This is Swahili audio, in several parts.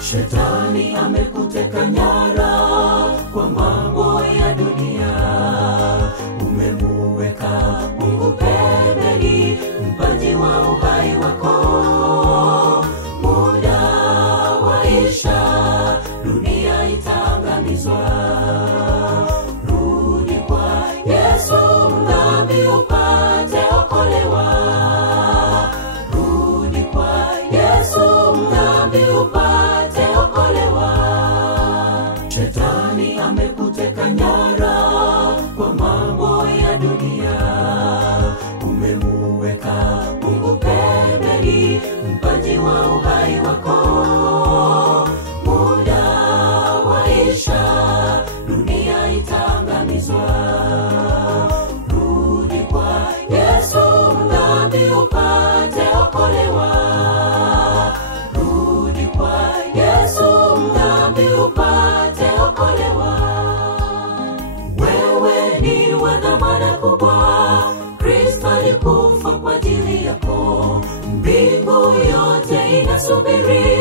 Shetani amekuteka nyara kwa mambo ya dunia. Umemuweka Mungu pembeni, mpaji wa uhai wako. Muda waisha, dunia itaangamizwa. Rudi kwa Yesu, mdhambi upate okolewa. Rudi kwa Yesu, mdhambi upate okolewa. Shetani amekuteka nyara kwa mambo ya dunia. Umemuweka Mungu pembeni, mpaji wa uhai wako. Muda waisha, dunia itaangamizwa. Rudi kwa Yesu, mdhambi upate okolewa. Rudi kwa Yesu, mdhambi upate okolewa. Wewe ni wa dhamana kubwa, Kristo alikufa kwa ajili yako. Mbingu yote inasubiri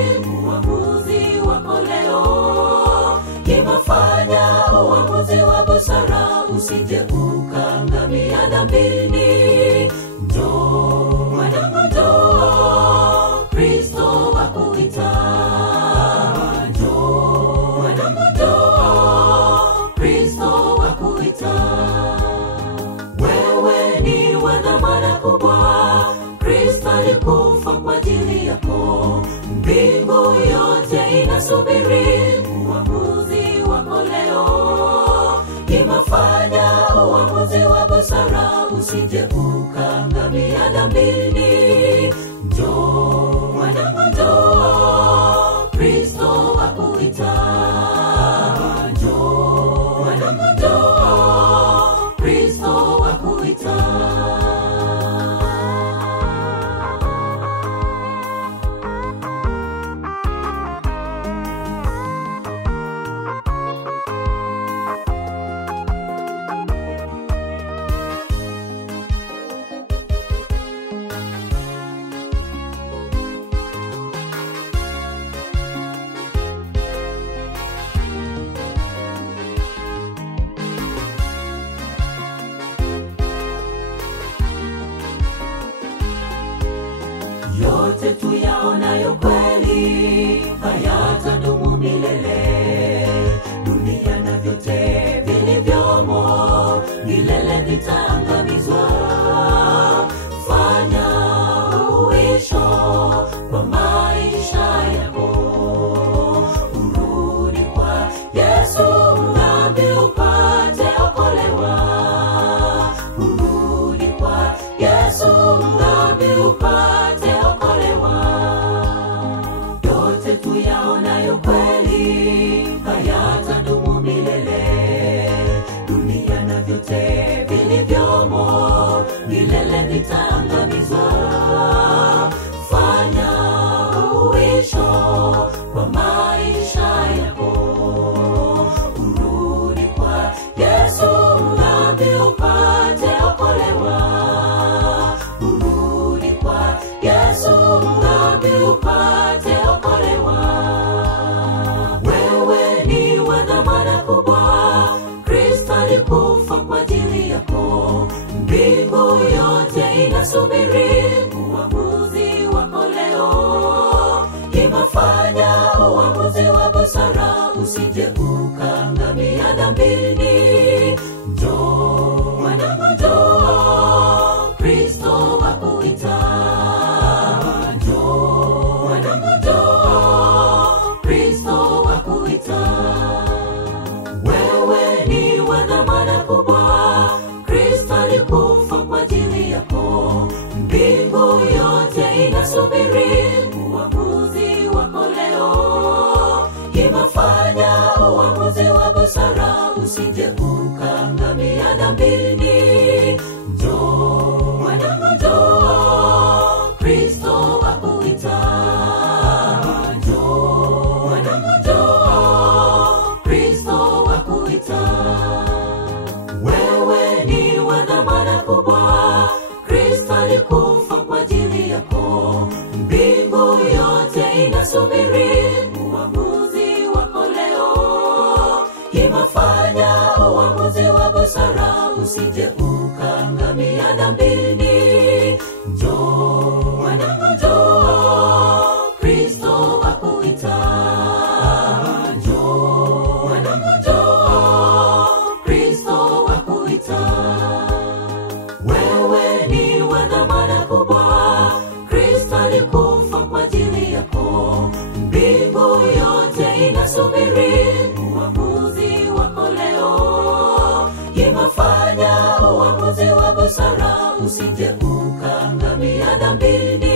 uamuzi wako leo. Kimafanya uamuzi wa busara, usije ukaangamia dhambini. Njoo mwanangu, njoo, Kristo akuita. Njoo mwanangu, njoo, Kristo akuita. Wewe ni wa dhamana kubwa, Kristo alikufa kwa ajili yako. Mbingu yote inasubiri uamuzi wako leo. Kimafanya uamuzi wa busara, usije ukaangamia dhambini. Njoo mwanangu, njoo, Kristo akuita. Njoo mwanangu, njoo, Kristo akuita. Yote tuyaonayo kweli hayatadumu milele. Dunia na vyote vilivyomo milele vitaangamizwa. Fanya uisho kwa maisha yako. Urudi kwa Yesu, mdhambi upate okolewa. Urudi kwa Yesu, mdhambi upate okolewa. Yote tuyaonayo kweli hayatadumu milele. Dunia na vyote vilivyomo milele vitaangamizwa. Fanya uisho kwa maisha yako. Urudi kwa Yesu, mdhambi upate okolewa. Urudi kwa Yesu, mdhambi upate okolewa. Wewe ni wa dhamana kubwa, Kristo alikufa kwa ajili yako. Mbingu yote inasubiri uamuzi wako leo. Kimafanya uamuzi wa busara, usije ukaangamia dhambini. Njoo mwanangu, njoo, Kristo akuita. Njoo mwanangu, njoo, Kristo akuita. Wewe ni wa dhamana kubwa, Kristo alikufa kwa ajili yako. Mbingu yote inasubiri uamuzi wako leo. Kimafanya uamuzi wa busara, usije ukaangamia dhambini. Njoo mwanangu, njoo, Kristo akuita. Njoo mwanangu, njoo, Kristo akuita. Wewe ni wa dhamana kubwa, Kristo alikufa kwa ajili yako. Mbingu yote inasubiri uamuzi busara, usije ukaangamia dhambini. Njoo mwanangu, njoo, Kristo akuita. Njoo mwanangu, njoo, Kristo akuita. Wewe ni wa dhamana kubwa, Kristo alikufa kwa ajili yako. Mbingu yote inasubiri uamuzi wako leo. Imefanya uamuzi wa busara, usije ukaangamia dhambini.